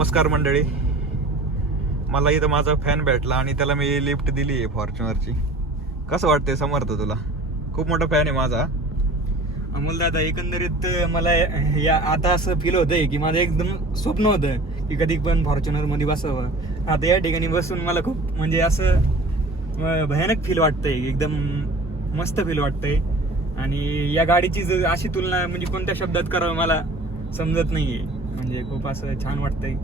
नमस्कार मंडळी. मला इथं माझा फॅन भेटला आणि त्याला मी लिफ्ट दिली आहे फॉर्च्युनरची. कसं वाटतंय समर्थ तुला? खूप मोठा फॅन आहे माझा. अमोल दादा, एकंदरीत मला या आता असं फील होतंय की माझं एकदम स्वप्न होतं की कधी पण फॉर्च्युनर मध्ये बसावं. आता या ठिकाणी बसून मला खूप म्हणजे असं भयानक फील वाटतंय, एकदम मस्त फील वाटतंय. आणि या गाडीची अशी तुलना म्हणजे कोणत्या शब्दात करावं मला समजत नाहीये. म्हणजे खूप असं छान वाटतंय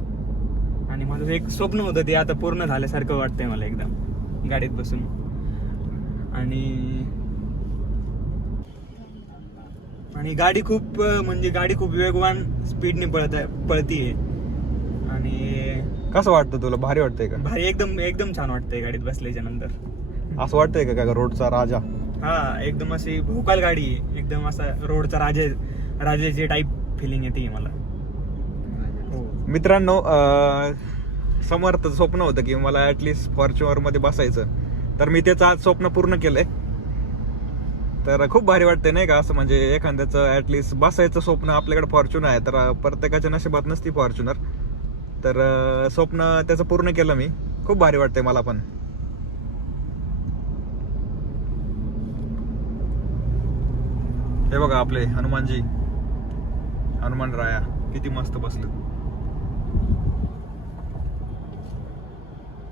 आणि माझं एक स्वप्न होतं ते आता पूर्ण झाल्यासारखं वाटतंय मला एकदम गाडीत बसून. आणि गाडी खूप वेगवान स्पीडने पळतीये. आणि कसं वाटतं तुला? भारी वाटतंय का? भारी, एकदम एकदम छान वाटतंय गाडीत बसल्याच्या नंतर. असं वाटतंय का काय रोडचा राजा? हा, एकदम अशी भोकाल गाडी आहे, एकदम असा रोडचा राजाचे टाईप फिलिंग येते मला. मित्रांनो, समर्थ स्वप्न होतं की मला ऍटलिस्ट फॉर्च्युनर मध्ये बसायचं, तर मी त्याचं आज स्वप्न पूर्ण केलंय. तर खूप भारी वाटतंय नाही का? असं म्हणजे एखाद्याचं ऍटलिस्ट बसायचं स्वप्न. आपल्याकडे फॉर्च्युनर आहे, तर प्रत्येकाच्या नशिबात नसती फॉर्च्युनर. तर स्वप्न त्याचं पूर्ण केलं मी. खूप भारी वाटतंय मला पण. हे बघा आपले हनुमानजी, हनुमान राया किती मस्त बसले.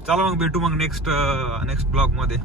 चला मग भेटू मग नेक्स्ट ब्लॉग मध्ये.